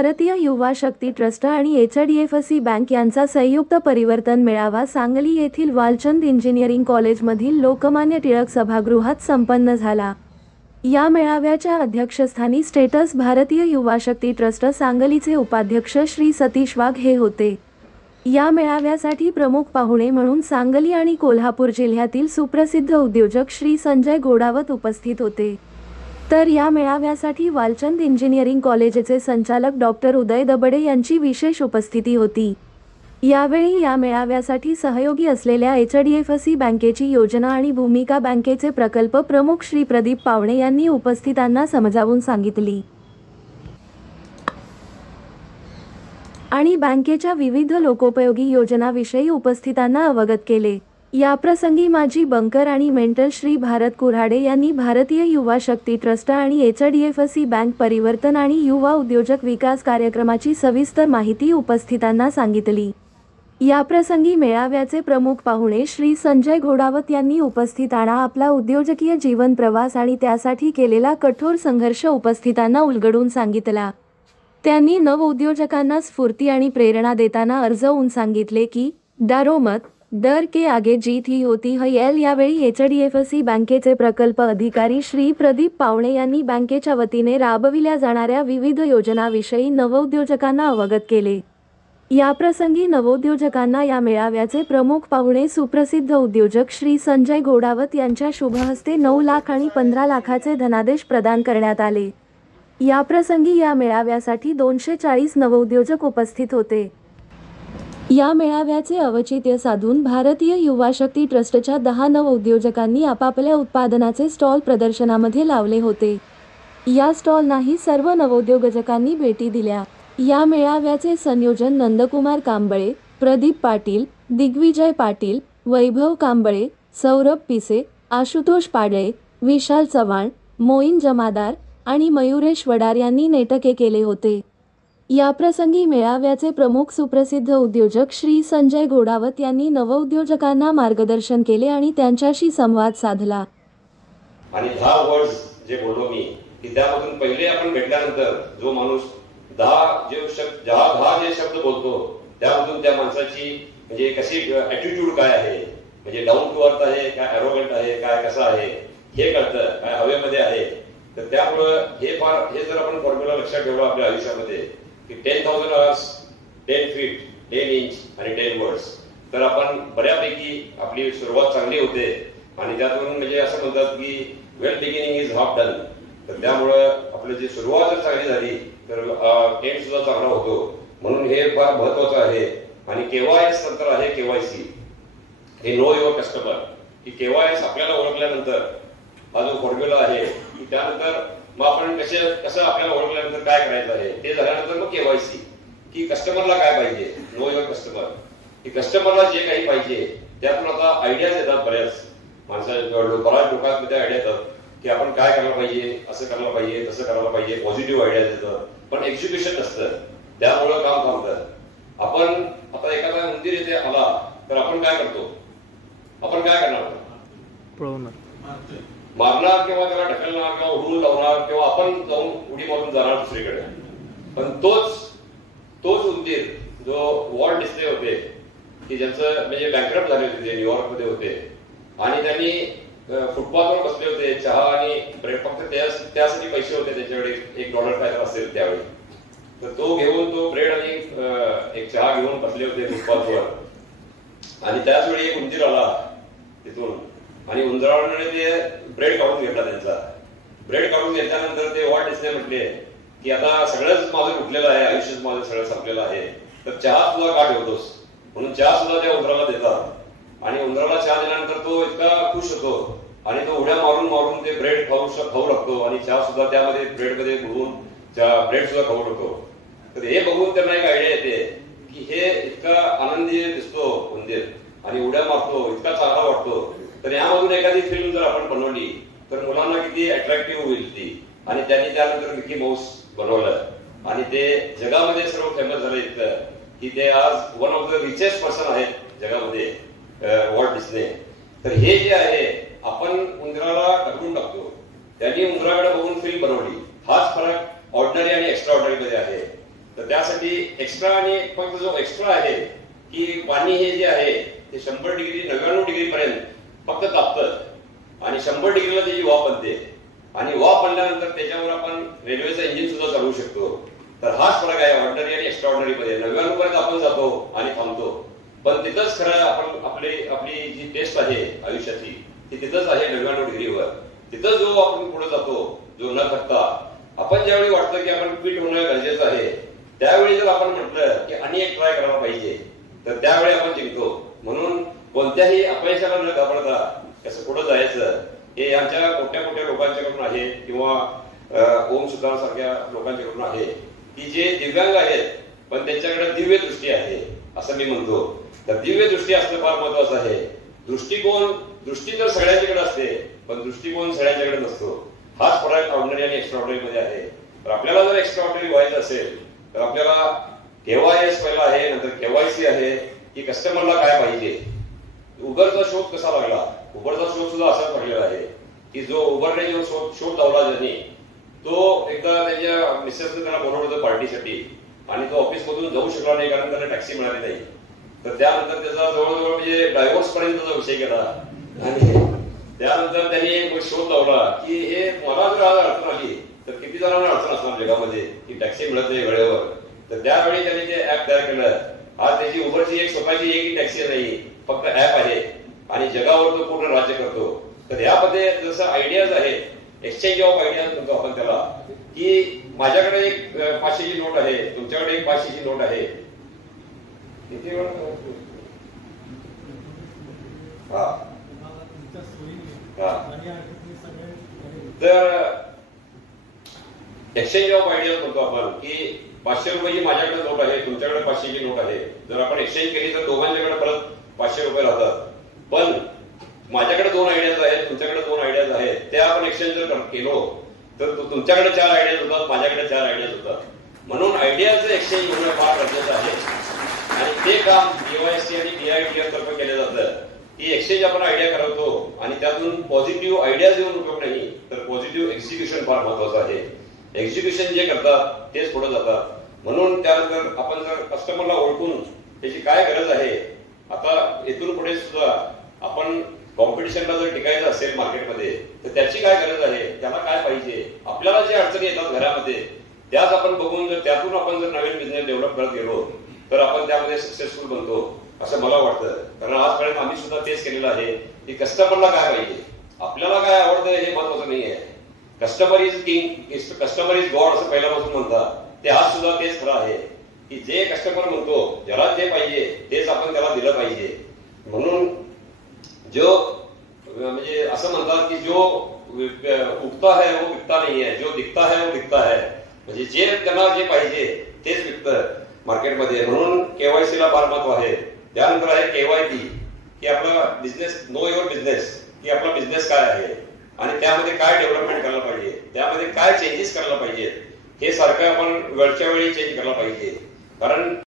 भारतीय युवा शक्ती trust आणि HDFC bank यांचा संयुक्त परिवर्तन मेळावा सांगली येथील वालचंद इंजिनिअरिंग कॉलेजमधील लोकमान्य टिळक सभागृहात संपन्न झाला। या मेळाव्याच्या अध्यक्षस्थानी स्टेटस भारतीय युवा शक्ती ट्रस्ट सांगलीचे उपाध्यक्ष श्री सतीश वाघ हे होते। या मेळाव्यासाठी प्रमुख पाहुणे म्हणून सांगली आणि कोल्हापूर जिल्ह्यातील सुप्रसिद्ध उद्योजक श्री संजय घोडावत उपस्थित होते। तर या मेळाव्यासाठी वालचंद इंजिनिअरिंग कॉलेजचे संचालक डॉक्टर उदय दबडे यांची विशेष उपस्थिती होती। यावेळी या मेळाव्यासाठी सहयोगी असलेल्या एचडीएफसी बँकेची योजना आणि भूमिका बँकेचे प्रकल्प प्रमुख श्री प्रदीप पावणे यांनी उपस्थितांना समजावून सांगितली आणि बँकेच्या विविध लोकोपयोगी योजनांविषयी उपस्थितांना अवगत केले। याप्रसंगी माजी बँकर आणि मेंटर श्री भारत कुऱ्हाडे यांनी भारतीय युवा शक्ती ट्रस्ट आणि एचडीएफसी बँक परिवर्तन आणि युवा उद्योजक विकास कार्यक्रमाची सविस्तर माहिती उपस्थितांना सांगितली। याप्रसंगी मेळाव्याचे प्रमुख पाहुणे श्री संजय घोडावत यांनी उपस्थितांना आपला उद्योजकीय जीवन प्रवास आणि त्यासाठी केलेला कठोर संघर्ष उपस्थितांना उलगडून सांगितला। त्यांनी नवउद्योजकांना स्फूर्ती आणि प्रेरणा देताना अर्जवून सांगितले की डरो मत, डर के आगे जीत ही होती है। यावेळी एचडीएफसी बँकेचे प्रकल्प अधिकारी श्री प्रदीप पावणे यांनी बँकेच्या वतीने राबविल्या जाणाऱ्या विविध योजनांविषयी नवउद्योजकांना अवगत केले। याप्रसंगी नवोद्योजकांना या मेळाव्याचे प्रमुख पाहुणे सुप्रसिद्ध उद्योजक श्री संजय घोडावत यांच्या शुभहस्ते 9 लाख आणि 15 लाखाचे धनादेश प्रदान करण्यात आले। याप्रसंगी या मेळाव्यासाठी 240 नवउद्योजक उपस्थित होते। या मेळाव्याचे औचित्य साधून भारतीय युवा शक्ती ट्रस्टच्या 10 नवउद्योजकांनी आपापल्या उत्पादनाचे स्टॉल प्रदर्शनामध्ये लावले होते। या स्टॉलनाही सर्व नवउद्योजकांनी भेटी दिल्या। या मेळाव्याचे संयोजन नंदकुमार कांबळे, प्रदीप पाटील, दिग्विजय पाटील, वैभव कांबळे, सौरभ पिसे, आशुतोष पाडळे, विशाल चव्हाण, मोईन जमादार आणि मयुरेश वडार यांनी नेटके केले होते। याप्रसंगी मेळाव्याचे प्रमुख सुप्रसिद्ध उद्योजक श्री संजय घोडावत यांनी नवउद्योजकांना मार्गदर्शन केले आणि त्यांच्याशी संवाद साधला। आणि 10 वर्ड्स जे बोललो मी की त्यामधून पहिले आपण भेटल्यानंतर जो माणूस 10 जे शब्द बोलतो त्यामधून त्या माणसाची म्हणजे कशी ॲटिट्यूड काय आहे, म्हणजे डाऊन टू अर्थ आहे काय, ॲरोगंट आहे काय, कसं आहे हे कळतं, काय हवेमध्ये आहे। तर त्यामुळे हे जर आपण फॉर्म्युला लक्षात ठेवला आपल्या आयुष्यामध्ये की 10,000 आवर्स, 10 फीट, 10 इंच आणि 10 वर्ड्स, तर आपण बऱ्यापैकी आपली सुरुवात चांगली होते। आणि त्यातून म्हणजे असं म्हणतात की वेल बिगिनिंग इज हाफ डन। तर त्यामुळं आपली जी सुरुवात जर चांगली झाली तर एंड सुद्धा चांगला होतो। म्हणून हे फार महत्वाचं आहे। आणि केवायसी नंतर आहे केवायसी, हे नो युअर कस्टमर, की केवायसी आपल्याला ओळखल्यानंतर हा जो फॉर्म्युला आहे की त्यानंतर मग आपण कसं आपल्याला ओळखल्यानंतर काय करायचं आहे ते झाल्यानंतर मग केवायसी, की कस्टमरला काय पाहिजे, नो युअर कस्टमर, की कस्टमरला जे काही पाहिजे त्यातून आता आयडियाज येतात बऱ्याच बऱ्याच लोकांमध्ये आयडिया येतात की आपण काय करायला पाहिजे, असं करायला पाहिजे, तसं करायला पाहिजे, पॉझिटिव्ह आयडियाज येतात, पण एक्झिक्युशन नसतं, त्यामुळं काम थांबतं। आपण आता एखादा मंदिर येथे आला तर आपण काय करतो, आपण काय करणार, मारणार किंवा त्याला ढकलणार किंवा उडवून लावणार किंवा आपण जाऊन उडी मारून जाणार दुसरीकडे। पण तोच उंदीर जो वॉल डिस्प्ले होते की ज्यांचं म्हणजे बँकरप्ट झाले होते, ते न्यूयॉर्कमध्ये होते आणि त्यांनी फुटपाथवर बसले होते, चहा आणि ब्रेड, फक्त त्यासाठी पैसे होते त्यांच्याकडे, $1 काय तर असेल त्यावेळी, तर तो घेऊन तो ब्रेड आणि एक चहा घेऊन बसले होते फुटपाथवर। आणि त्याच वेळी एक उंदीर आला तिथून आणि उंदराने ते ब्रेड काढून घेतला त्यांचा। ब्रेड काढून घेतल्यानंतर ते वॉल्ट डिस्ने म्हटले की आता सगळंच माझं उठलेलं आहे, आयुष्यात माझं सगळं संपलेलं आहे, तर चहा सुद्धा का ठेवतोस, म्हणून चहा सुद्धा त्या उंदराला देतात। आणि उंदराला चहा दिल्यानंतर तो इतका खुश होतो आणि तो उड्या मारून मारून ते ब्रेड खाऊ लागतो आणि चहा सुद्धा त्यामध्ये ब्रेडमध्ये बुडवून ब्रेड सुद्धा खाऊ लागतो। तर हे बघून त्यांना एक आयडिया येते की हे इतका आनंदी दिसतो उंदीर आणि उड्या मारतो, इतका चांगला वाटतो, तर यामधून एखादी फिल्म जर आपण बनवली तर मुलांना किती अट्रॅक्टिव्ह होईल ती। आणि त्यांनी त्यानंतर मिकी माऊस बनवलं आणि ते जगामध्ये सर्व फेमस झाले इतकं की ते आज one of the richest person आहेत जगामध्ये, वॉल्ट डिस्ने। तर हे जे आहे आपण उंदराला ढकलून टाकतो, त्यांनी उंदराकडे बघून फिल्म बनवली, हाच फरक ऑर्डिनरी आणि एक्स्ट्रा ऑर्डिनरी मध्ये आहे। तर त्यासाठी एक्स्ट्रा आणि फक्त जो एक्स्ट्रा आहे की पाणी हे जे आहे ते 100 डिग्री 99 डिग्री पर्यंत फक्त तापतं आणि 100 डिग्रीला त्याची वाफ बनते आणि वाफ बनल्यानंतर त्याच्यावर आपण रेल्वेचं इंजिन सुद्धा चालवू शकतो. तर हाच फरक आहे ऑर्डिनरी आणि एक्स्ट्रा ऑर्डिनरी मध्ये. 99 पर्यंत आपण जातो आणि थांबतो, पण तिथंच खरं आपण आपली जी टेस्ट आहे आयुष्याची ती तिथंच आहे 99 डिग्रीवर. तिथं जो आपण पुढे जातो, जो न थकता आपण ज्यावेळी वाटतं की आपण फिट होणं गरजेचं आहे, त्यावेळी जर आपण म्हटलं की आणि एक ट्राय करायला पाहिजे, तर त्यावेळी आपण जिंकतो. म्हणून कोणत्याही अपयशाला न घाबरता कसं पुढे जायचं हे आमच्या मोठ्या मोठ्या लोकांच्याकडून आहे किंवा ओम सुतार सारख्या लोकांच्याकडून आहे की जे दिव्यांग आहेत पण त्यांच्याकडे दिव्य दृष्टी आहे असं मी म्हणतो. तर दिव्य दृष्टी असणं फार महत्वाचं आहे. दृष्टी तर सगळ्यांच्याकडे असते पण दृष्टिकोन सगळ्यांच्याकडे नसतो. हाच फरक ऑर्डिनरी आणि एक्स्ट्रा ऑर्डिनरी मध्ये आहे. तर आपल्याला जर एक्स्ट्रा ऑर्डिनरी व्हायचं असेल तर आपल्याला केवायएस पहिला आहे, नंतर केवायसी आहे की कस्टमरला काय पाहिजे. उबरचा शोध कसा लागला, उबरचा शोध सुद्धा असाच लागलेला आहे की जो उबरने जो शोध लावला ज्यांनी, तो एकदा त्याच्या मिसेसने त्याला बोलवलं होतं पार्टीसाठी आणि तो ऑफिस मधून जाऊ शकला नाही कारण त्याला टॅक्सी मिळाली नाही. तर त्यानंतर त्याचा जवळजवळ म्हणजे डायव्होर्स पर्यंतचा विषय केला आणि त्यानंतर त्यांनी एक शोध लावला की हे मला जर आज अडचण आली तर किती जणांना अडचण असणार जगामध्ये की टॅक्सी मिळत नाही वेळेवर. तर त्यावेळी त्यांनी ते ऍप तयार केलं. आज त्याची उबरची एक स्वतःची एकही टॅक्सी नाही, फक्त ऍप आहे आणि जगावर तो पूर्ण राज्य करतो. तर यामध्ये जसं आयडियाज आहे, एक्सचेंज ऑफ आयडियाज म्हणतो आपण त्याला, की माझ्याकडे एक 500ची नोट आहे, तुमच्याकडे एक 500ची नोट आहे. किती वेळा तर एक्सचेंज ऑफ आयडियाज म्हणतो आपण की 500 रुपयाची माझ्याकडे नोट आहे, तुमच्याकडे 500ची नोट आहे. जर आपण एक्सचेंज केली तर दोघांच्याकडे परत 500 रुपये राहतात. पण माझ्याकडे 2 आयडियाज आहेत, तुमच्याकडे 2 आयडियाज आहेत, त्या आपण एक्सचेंज जर केलो तर तुमच्याकडे 4 आयडियाज होतात, माझ्याकडे 4 आयडियाज होतात. म्हणून आयडियाचं एक्सचेंज होणं फार गरजेचं आहे आणि ते काम केवायसी आणि DITF तर्फे केलं जातं की एक्सचेंज आपण आयडिया करवतो आणि त्यातून पॉझिटिव्ह आयडियाज येऊन उपयोग नाही तर पॉझिटिव्ह एक्झिक्युशन फार महत्वाचं आहे. एक्झिक्युशन जे करतात तेच पुढे जातात. म्हणून त्यानंतर आपण जर कस्टमरला ओळखून त्याची काय गरज आहे, आता इथून पुढे सुद्धा आपण कॉम्पिटिशनला जर टिकायचं असेल मार्केटमध्ये तर त्याची काय गरज आहे, त्याला काय पाहिजे, आपल्याला जे अडचणी येतात घरामध्ये त्याच आपण बघून जर त्यातून आपण जर नवीन बिझनेस डेव्हलप करत गेलो तर आपण त्यामध्ये सक्सेसफुल बनतो असं मला वाटतं. कारण आजपर्यंत आम्ही सुद्धा तेच केलेलं आहे की कस्टमरला काय पाहिजे, आपल्याला काय आवडतं हे महत्वाचं नाही आहे. Customer is king, customer is God असं पहिल्यापासून म्हणतात, ते आज सुद्धा तेच खरं आहे की जे कस्टमर म्हणतो ज्याला जे पाहिजे तेच आपण त्याला दिलं पाहिजे. म्हणून जो म्हणजे असं म्हणतात की जो उगता है वो बिकता नहीं है, जो दिखता है वो बिकता है. म्हणजे जे त्यांना जे पाहिजे तेच विकतं मार्केटमध्ये. म्हणून केवायसीला फार महत्व आहे. त्यानंतर आहे केवायपी की आपला बिझनेस, नो युअर बिझनेस, की आपला बिझनेस काय आहे आणि त्यामध्ये काय डेव्हलपमेंट करायला पाहिजे, त्यामध्ये काय चेंजेस करायला पाहिजेत, हे सारखं आपण वेळच्या वेळी चेंज करायला पाहिजे. कारण